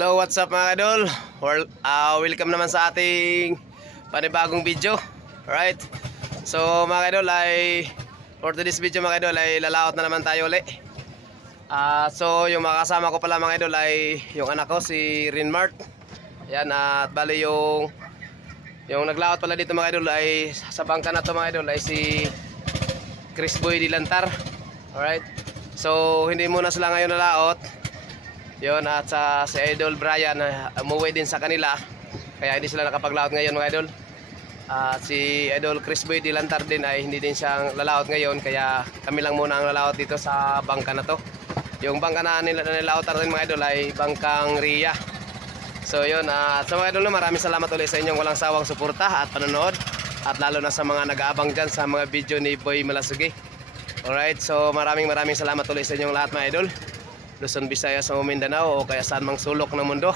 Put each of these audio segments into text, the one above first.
Hello, what's up mga idol? Welcome naman sa ating panibagong video. Alright. So mga idol, for today's video mga idol ay lalaot na naman tayo ulit. So yung makasama ko pala mga idol ay yung anak ko si Rinmart. Yan, at bali yung naglaot pala dito mga idol ay sa bangka na to mga idol ay si Chris Boy Dilantar. Alright. So hindi muna sila ngayon nalaot. Yun, at si Idol Brian umuwi din sa kanila, kaya hindi sila nakapaglaot ngayon mga idol. At si Idol Chris Boy Dilantar din ay hindi din siyang lalaot ngayon, kaya kami lang muna ang lalaot dito sa bangka na to. Yung bangka na nilalaotan rin mga idol ay bangkang Ria. So yun, so mga idol, maraming salamat ulit sa inyong walang sawang suporta at panonood, at lalo na sa mga nag-aabang dyan sa mga video ni Boy Malasugi. Alright, so maraming salamat ulit sa inyong lahat mga idol, Luzon, Visayas, o Mindanao, o kaya saan mang sulok ng mundo.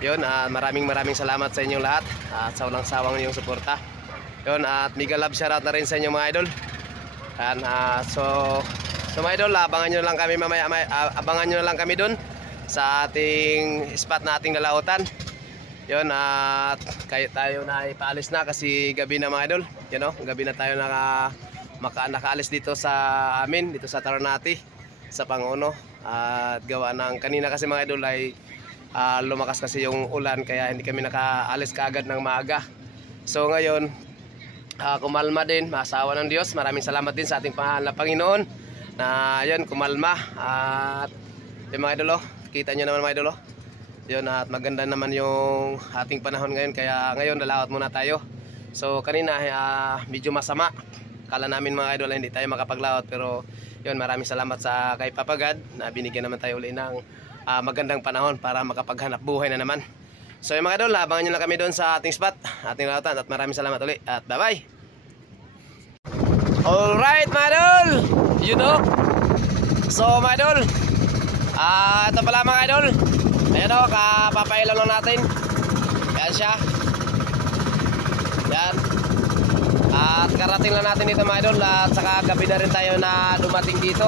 Yun, maraming salamat sa inyong lahat at sa walang sawang inyong suporta. Yun, at mega love shoutout na rin sa inyong mga idol. And, so mga idol, abangan nyo lang kami mamaya, abangan nyo lang kami dun sa ating spot na ating lalaotan. Yun, at kayo tayo na ipaalis na kasi gabi na mga idol. You know, gabi na tayo nakaalis dito sa amin, dito sa Taranati, sa Panguno. At gawa ng kanina kasi mga idol ay lumakas kasi yung ulan, kaya hindi kami nakaalis kaagad ng maaga. So ngayon, kumalma din, masawa ng Diyos. Maraming salamat din sa ating mahal na Panginoon na yun, kumalma. At yung mga idol, kita nyo naman mga idol, yun, at maganda naman yung ating panahon ngayon, kaya ngayon lalaot muna tayo. So kanina medyo masama, kala namin mga idol hindi tayo makapaglaot, pero yun, maraming salamat sa kay Papa God na binigyan naman tayo ulit ng magandang panahon para makapaghanap buhay na naman. So yung mga idol, abangan nyo lang kami doon sa ating spot, ating laotan, at maraming salamat ulit at bye bye. Alright mga idol, you know, so mga idol, ito pala mga idol, ayan o, kapapailaw lang natin. Yan siya. Yan. At karating lang natin dito mga idol, at saka gabi na rin tayo na dumating dito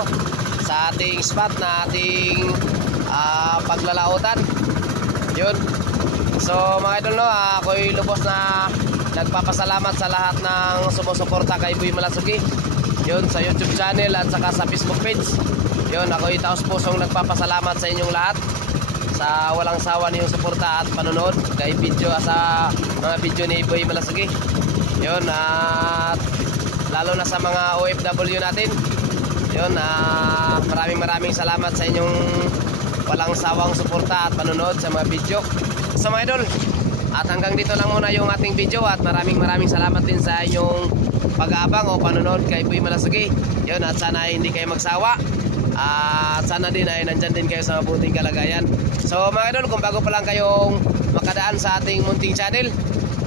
sa ating spot na ating paglalautan. Yun. So mga idol, no, ako'y lubos na nagpapasalamat sa lahat ng sumusuporta kay Boy Malasugi. Yun, sa YouTube channel at saka sa Facebook page. Yun, ako'y taos pusong nagpapasalamat sa inyong lahat sa walang sawa niyong suporta at panonood kay video, sa mga video ni Boy Malasugi. Yun, at lalo na sa mga OFW natin. Yun, maraming salamat sa inyong walang sawang suporta at panonood sa mga video. So mga idol, at hanggang dito lang muna yung ating video, at maraming salamat din sa inyong pag-aabang o panonood kay Boy Malasugi. Yun, at sana ay hindi kayo magsawa, at sana din ay nandyan din kayo sa mabuting kalagayan. So mga idol, kung bago pa lang kayong makadaan sa ating munting channel,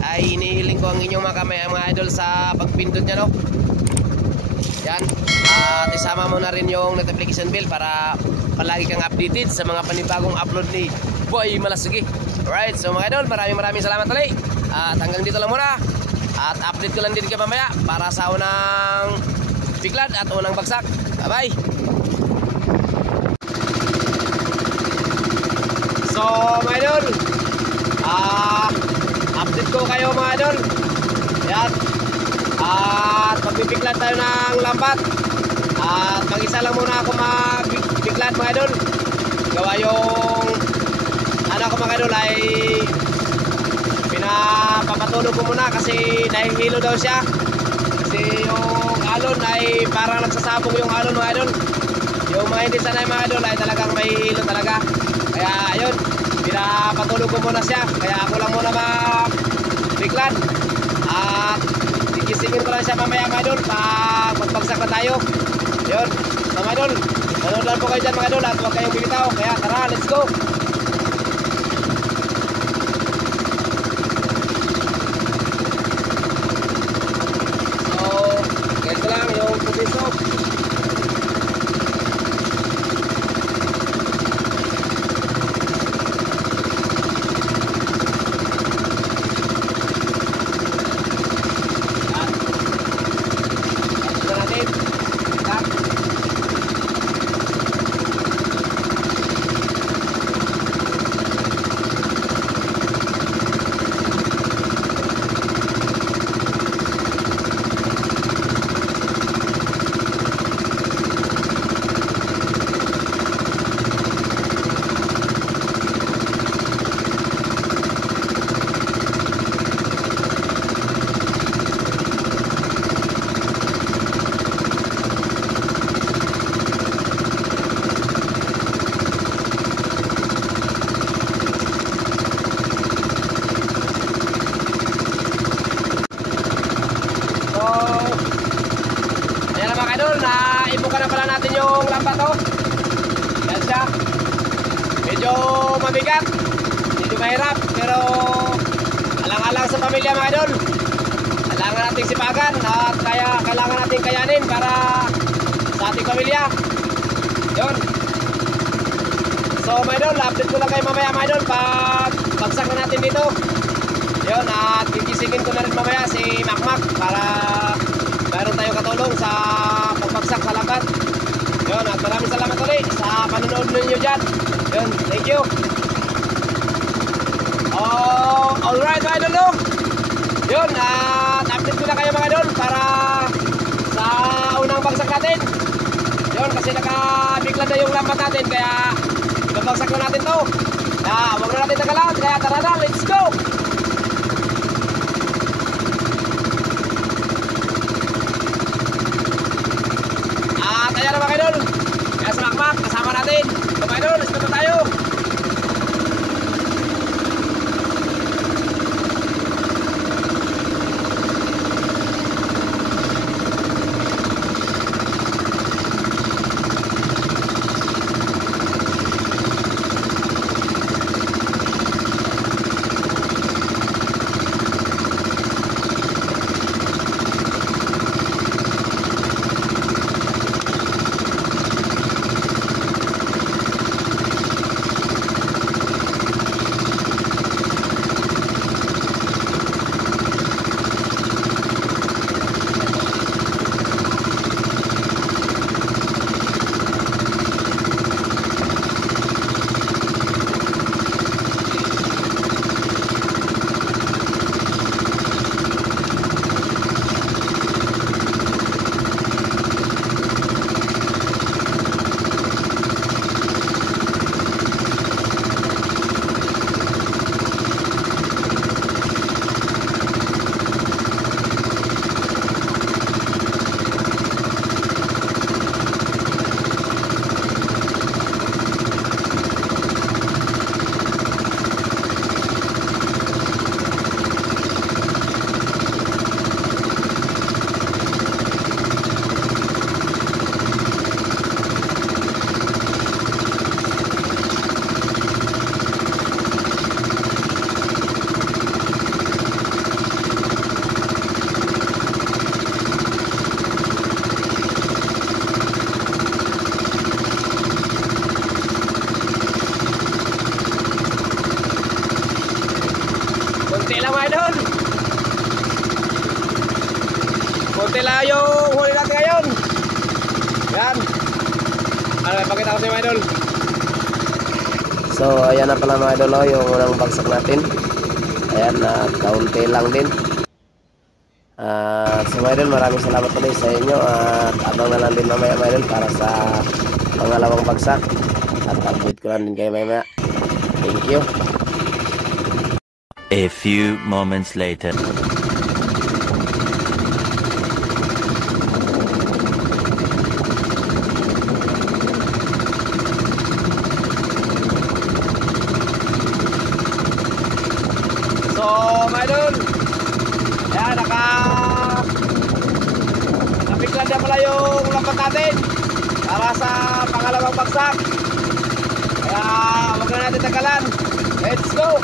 ay inihiling ko ang inyong mga idol sa pagpindot nya, no? Yan. At isama mo na rin yung notification bell para palagi kang updated sa mga panibagong upload ni Boy Malasugi. Alright, so mga idol, maraming salamat ulit. At hanggang dito lang muna. At update ko lang din kayo mamaya para sa unang biglad at unang bagsak. Bye bye. So mga idol, update ko kayo mga idol. Yan. At magbibiglad tayo ng lambat. At mag-isa lang muna ako magbiglad mga idol. Gawa yung ano ko mga idol ay pinapapatulog ko muna kasi nahihilo daw siya. Kasi yung alon ay parang nagsasabog yung alon mga idol. Yung mga hindi sanay mga idol ay talagang mahihilo talaga. Kaya ayun, pinapatulog ko muna siya. Kaya ako lang muna magbiglad. At igisingin ko lang siya mamaya mga idol pag magbagsak na tayo. Yun, so mga idol, manood lang po kayo dyan mga idol, at huwag kayong bibitaw. Kaya tara, let's go. So ganito lang yung pumiso. susubukan na pala natin yung lambat to. Yan siya. Medyo mabigat, medyo mahirap, pero alang-alang sa pamilya mga idol. Kailangan nating sipagan at kailangan nating kayanin para sa ating pamilya. Yun. So mga idol, update ko lang kayo mamaya mga idol pag bagsak na natin dito. Yun, at gigisingin ko na rin mamaya si Makmak para mayroon tayong katulong sa pagbagsak sa lambat. Yun, at maraming salamat ulit sa panonood ninyo dyan. Yun, thank you. Oh, alright mga idol, no? Yun, at update ko na kayo mga idol para sa unang bagsak natin. Yun, kasi nakabigla na yung lambat natin, kaya ibabagsak na natin to. Huwag na natin tagalan, kaya tara na, let's go! At ayan na mga idol, kaya sa Makmak, kasama natin. So mga idol, let's go tayo. Konti lang mga idol. Konti lang yung huli natin ngayon. Yan. Ano, pakita ko sa mga idol. So ayan na pala mga idol, yung unang bagsak natin. Ayan, kaunti lang din. So mga idol, maraming salamat ulit sa inyo. At abang na lang din mamaya mga idol para sa pangalawang bagsak. At update ko lang din kayo mamaya. Thank you. A few moments later. So, mga idol, ayan, napiklan na pala yung lambat natin para sa pangalawang bagsak. Kaya, huwag na natin tagalan. Let's go!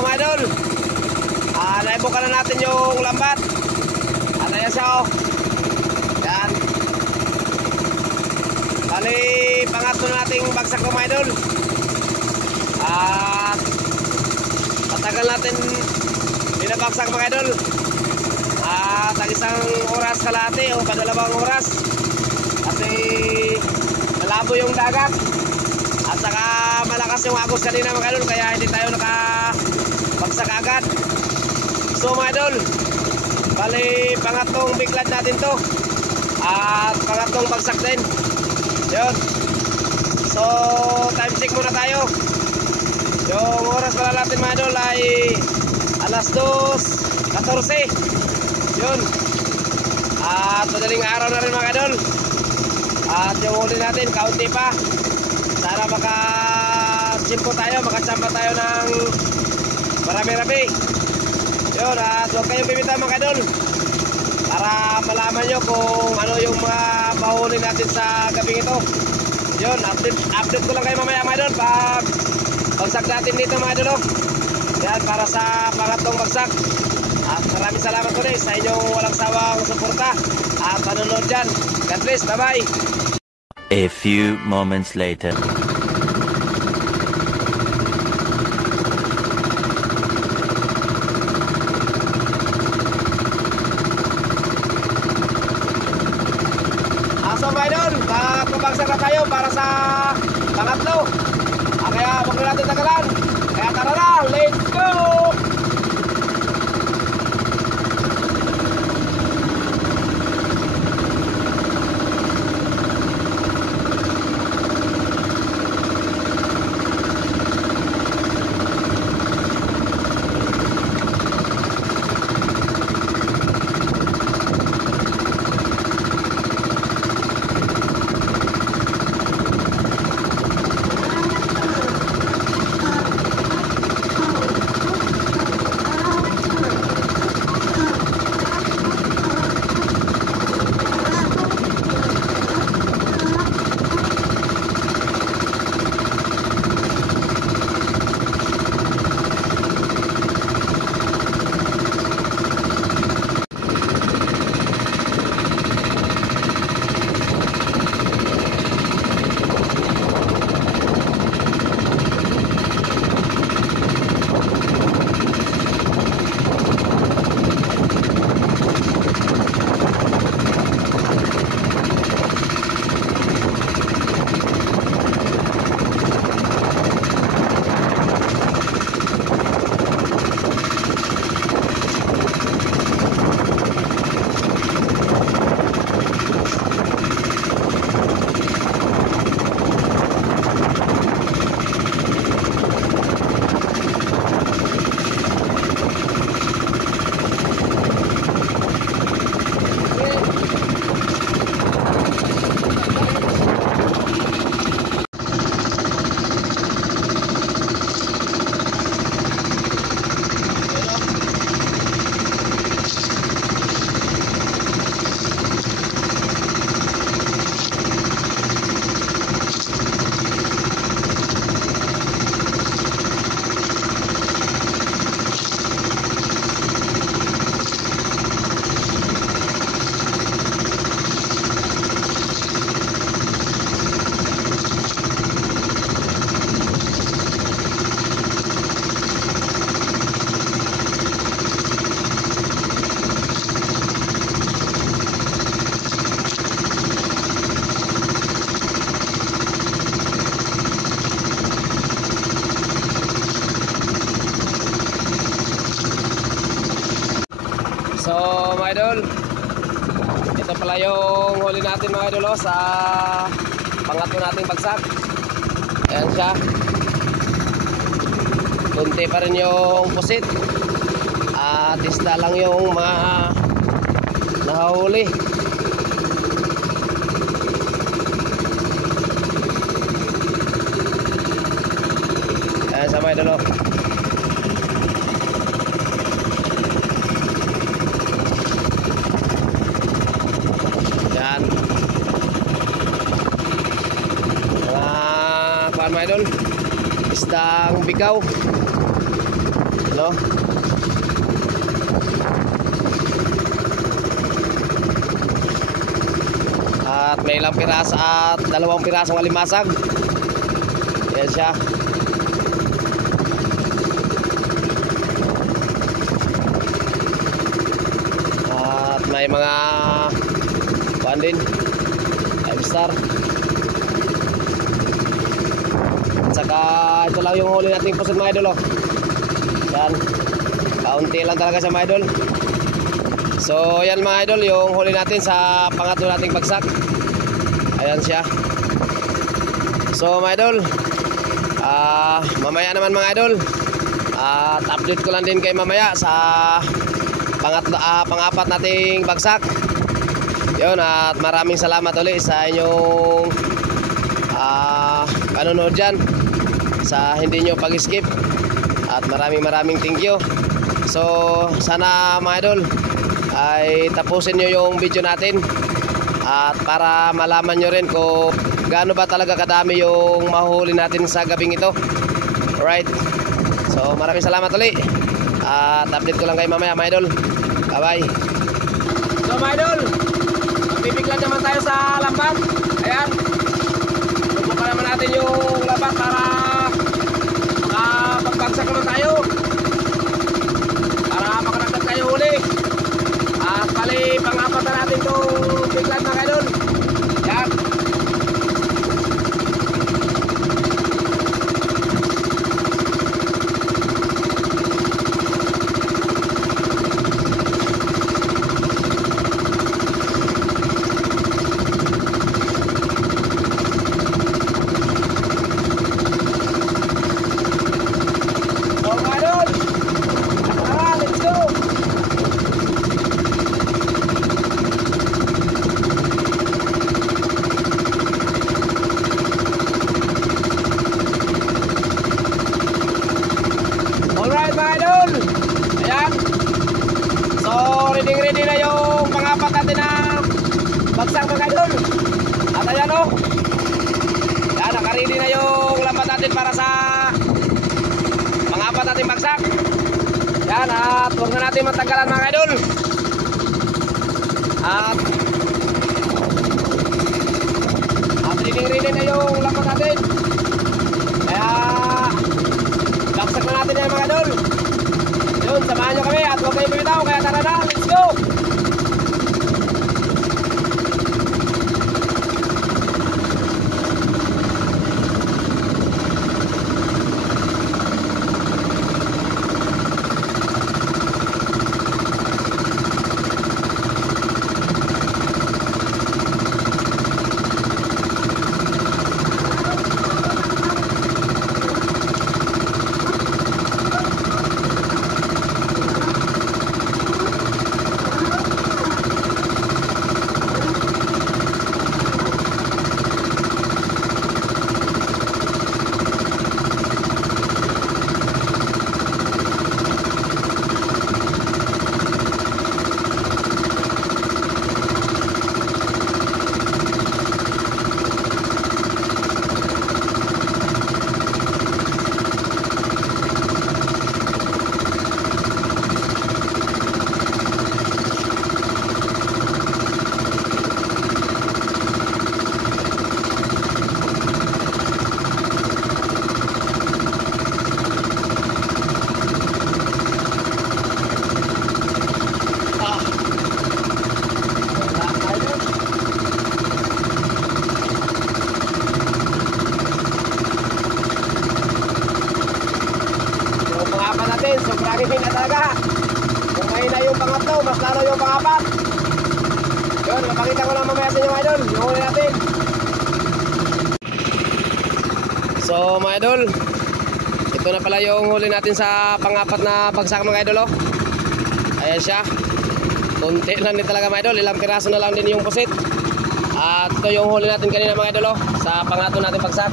mga idol, naibuka na natin yung lambat. At ayan siya, oh. Yan. Bali, pangatlo na nating bagsak ng mga idol. At matagal natin binabagsak mga idol. At ang isang oras kalahati o padalawang oras. Kasi malabo yung dagat. At saka malakas yung agos kanina mga idol, kaya hindi tayo nakabagsak agad. So mga idol, bali pangatlong biglad natin to. At pangatlong bagsak din. Yun. So time check muna tayo. Yung oras pala natin mga idol ay alas 2:14. Yun. At madaling araw na rin mga idol. At yung huli natin, kaunti pa. Sana makachimpo tayo, makachamba tayo ng marami-rami. Yun, at huwag kayong bibitaw mga idol, para malaman nyo kung ano yung mga mahuli natin sa gabing ito. Yun, update ko lang kayo mamaya mga idol pag bagsak natin dito mga idol. Yan, para sa pangatlong bagsak. At maraming salamat ulit sa inyong walang sawang suporta at panonood dyan. God bless, bye bye. A few moments later. So mga idol, pabagsak na tayo para sa pangatlo. Kaya huwag na natin tagalan. Kaya tara na, let's go! So mga idol, ito pala yung huli natin mga idol sa pangatlo nating bagsak. Ayan siya. Kunti pa rin yung pusit. At isda lang yung mga nahuli. Ayan sa mga idol. Mga idol, isdang bigaw. no? At may ilang piraso at 2 pirasong alimasag. Yan siya. At may mga kuan din, 5 star. At saka ito lang yung huli nating pusit mga idol, oh. Yan, kaunti lang talaga siya mga idol. So yan mga idol, yung huli natin sa pangatlo nating bagsak. Ayan siya. So mga idol, mamaya naman mga idol, at update ko lang din kay mamaya sa pang-apat nating bagsak. Yun, at maraming salamat ulit sa inyong panonood dyan, sa hindi nyo pag-skip. At maraming thank you. So sana mga idol ay tapusin nyo yung video natin, at para malaman nyo rin kung gaano ba talaga kadami yung mahuli natin sa gabing ito. Alright, so maraming salamat ulit, at update ko lang kayo mamaya mga idol. Bye bye. So mga idol, magbibiglan naman tayo sa lambat. Ayan, subukan naman natin yung lambat para pagbagsak naman tayo, para makaragdag tayo huli. At bali pang-apat na natin itong biglan mga idol. Yan. Ready na yung pang-apat natin na bagsak mga idol. At ayan o, yan, nakaready na yung lambat natin para sa pang-apat natin bagsak. Yan, at huwag na natin matagalan mga idol. At ready na yung lambat natin. Kaya bagsak na natin yan mga idol. Yun, samahan nyo kami at huwag kayo bumitaw. Kaya tara na, let's go! Sobrang hina talaga. Kung mahina yung pangatlo, mas lalo yung pangapat. Yun, mapakita ko lang mamaya sa inyo mga idol, yung huli natin. So mga idol, ito na pala yung huli natin sa pangapat na bagsak mga idol, oh. Ayan siya. Kunti lang din talaga mga idol, ilang piraso na lang din yung pusit. At ito yung huli natin kanina mga idol, oh, sa pangatlo natin bagsak.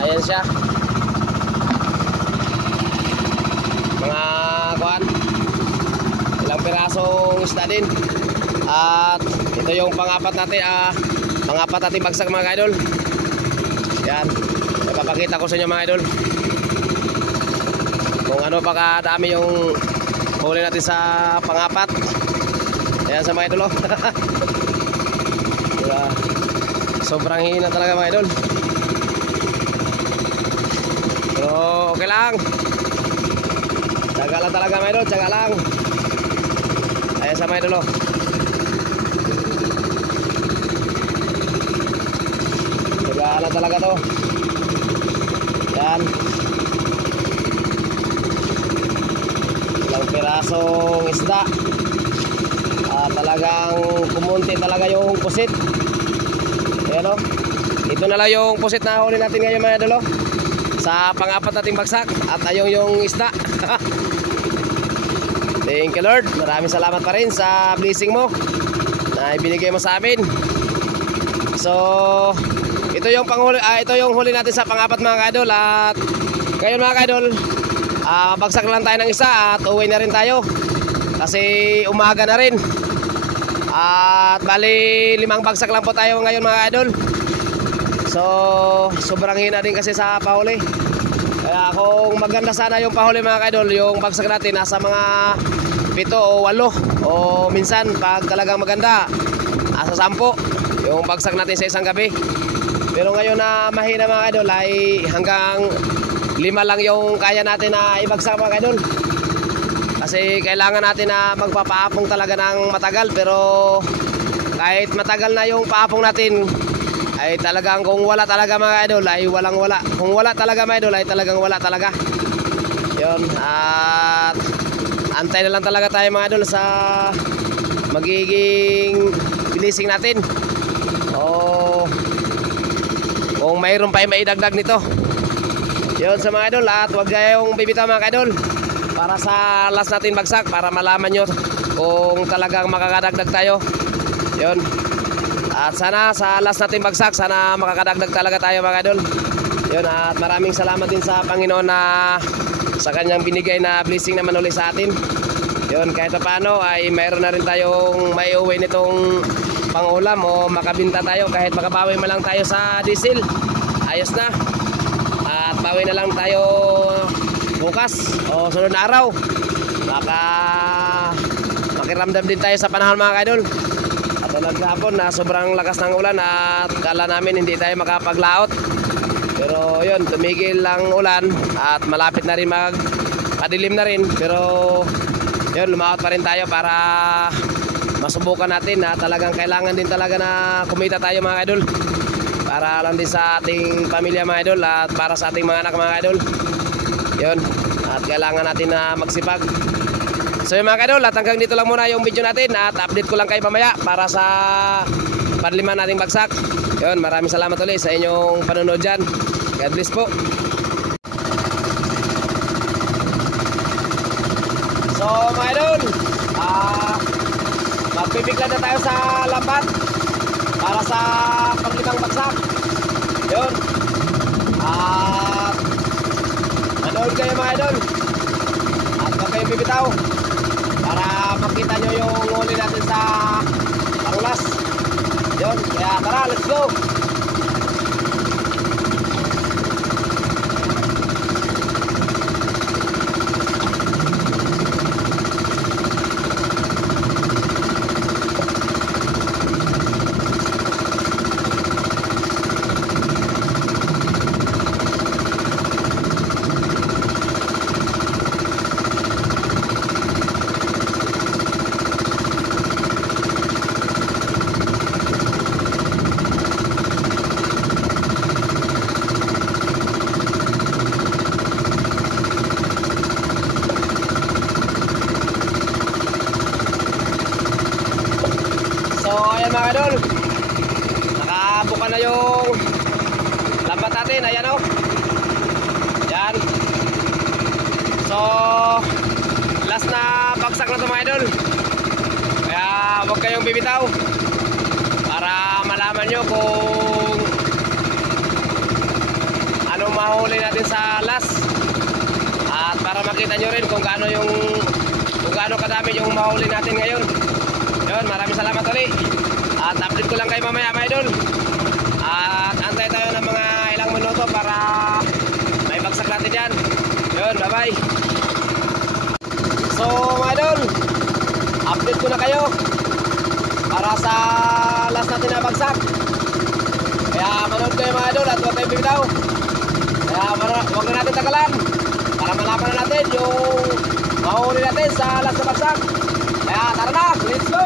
Ayan siya. Mga kuhan, ilang pirasong isda din. At ito yung pangapat natin, pangapat natin bagsak mga idol. Yan, ipapakita ko sa inyo mga idol kung ano gaano pa kadami yung huli natin sa pang-apat. Ayan sa mga idol, oh. Diba? Sobrang hina talaga mga idol. Pero okay lang. Tsaga lang talaga mga idol, tsaga lang. Ayan sa mga idol, oh. Tsaga lang talaga to. Yan. Ilang pirasong isda. Talagang kumunti talaga yung pusit. Ayan, oh. Ito na lang yung pusit na huli natin ngayon mga idol, oh. Sa pang-apat nating bagsak. At ayong yung isda. Thank you Lord. Maraming salamat pa rin sa blessing mo na ibinigay mo sa amin. So ito yung panghuli, ito yung huli natin sa pang-apat mga idol. At ngayon mga idol, bagsak lang tayo ng isa at uwi na rin tayo kasi umaga na rin. At bali 5 bagsak lang po tayo ngayon mga idol. So sobrang hina din kasi sa pahuli. Kaya kung maganda sana yung pahuli mga idol, yung bagsak natin nasa mga 7 o 8, o minsan pag talagang maganda asa 10 yung bagsak natin sa isang gabi. Pero ngayon na mahina mga idol ay hanggang 5 lang yung kaya natin na ibagsak mga idol. Kasi kailangan natin na magpapaapong talaga ng matagal. Pero kahit matagal na yung paapong natin ay talagang kung wala talaga mga idol ay walang wala. Kung wala talaga mga idol ay talagang wala talaga. Yun. At antay na lang talaga tayo mga idol sa magiging blessing natin. Kung mayroon pa yung maidagdag nito. Yun sa mga idol. At huwag kayong bibitaw mga idol para sa last natin bagsak, para malaman nyo kung talagang makakadagdag tayo. Yun. At sana sa last natin bagsak, sana makakadagdag talaga tayo mga idol. Yun. At maraming salamat din sa Panginoon na sa kanyang binigay na blessing naman ulit sa atin. Yun. Kahit paano ay mayroon na rin tayong may uwi nitong pangulam o makabinta tayo. Kahit makabawi man lang tayo sa diesel, ayos na. At bawi na lang tayo bukas o sunod na araw. Baka makiramdam din tayo sa panahon mga idol. At tulad kahapon na sobrang lakas ng ulan at kala namin hindi tayo makapaglaot. Pero yun, tumigil lang ulan at malapit na rin magpadilim na rin. Pero yun, lumaot pa rin tayo para masubukan natin na talagang kailangan din talaga na kumita tayo mga idol. Para lang din sa ating pamilya mga idol at para sa ating mga anak mga idol. Yun. At kailangan natin na magsipag. So yun mga idol, at hanggang dito lang muna yung video natin. At update ko lang kayo mamaya para sa panlima nating bagsak. Yun, maraming salamat ulit sa inyong panonood dyan. God bless po. So mga idol, magpipiglan na tayo sa lambat para sa panglimang bagsak. Yun. Manood kayo mga idol. At huwag kayong bibitaw para makita nyo yung huli natin sa panglas. Yun. Kaya tara, let's go. Mga idol, nakabuka na yung lambat natin. Ayan o. Yan. So last na bagsak na ito mga idol. Kaya huwag kayong bibitaw para malaman nyo kung anong mahuli natin sa last. At para makita nyo rin kung gaano kadami yung mahuli natin ngayon. Yun, maraming salamat ulit. At update ko lang kayo mamaya mga idol. At antay tayo ng mga ilang minuto para may bagsak natin yan. Yun, bye bye. So mga idol, update ko na kayo para sa last natin na bagsak. Kaya manood kayo mga idol at huwag kayo biglaw. Kaya huwag na natin tagalan para malaman na natin yung mahuli natin sa last na bagsak. Kaya tara na, let's go!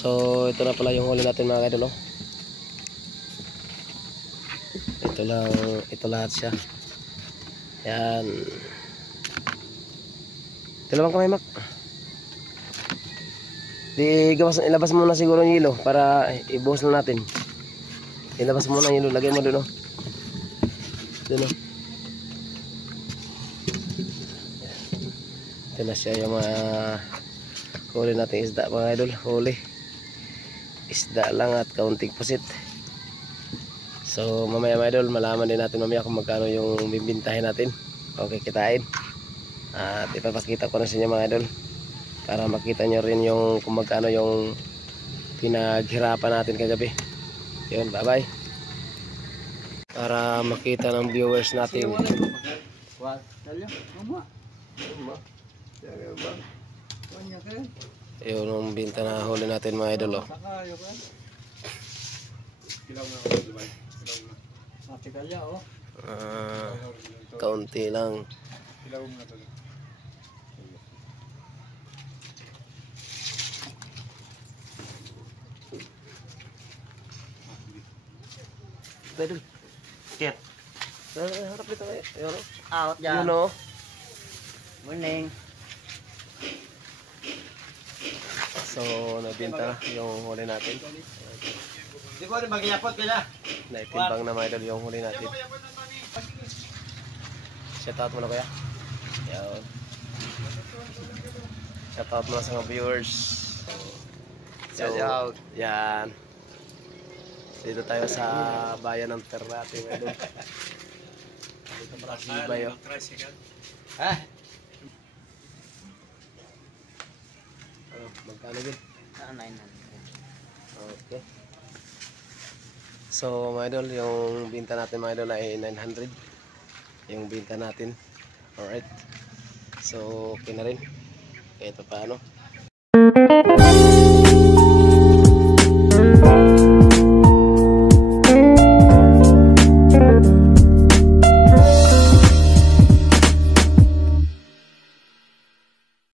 So ito na pala yung huli natin mga idol, oh. Ito lahat siya. Yan. Dalawang kamay, Mak. Ilabas muna siguro yung hilo para ibuhos na natin. Ilabas muna yung hilo, lagay mo doon, oh. Doon, oh. Ito na siya yung mga huli natin isda mga idol. Huli isda lang at kaunting pusit. So mamaya mga idol, malaman din natin mamaya kung magkano yung bibintahin natin. Okay, kitain. At ipapakita ko na sa inyo mga idol para makita nyo rin yung kung magkano yung pinaghirapan natin kagabi. Yun, bye bye. Para makita ng viewers natin yun yung binta na huli natin mga idol, oh. Kaunti lang. idol. Kit. Harap dito kayo. Ayun o. Out Yun o. Morning. So, nabinta na yung huli natin. Di ko rin magyapot kaya. Naitimbang na mga idol yung huli natin. Shoutout mo na kuya. Yan. Shoutout mo na sa mga viewers. Shout out. Yan. Dito tayo sa bayan ng Ternate. Dito para si Bayo. Ha? Magkano yun? 900. Okay. So mga idol, yung binta natin mga idol ay 900. Yung binta natin. Alright. So okay na rin. Kahit pa paano.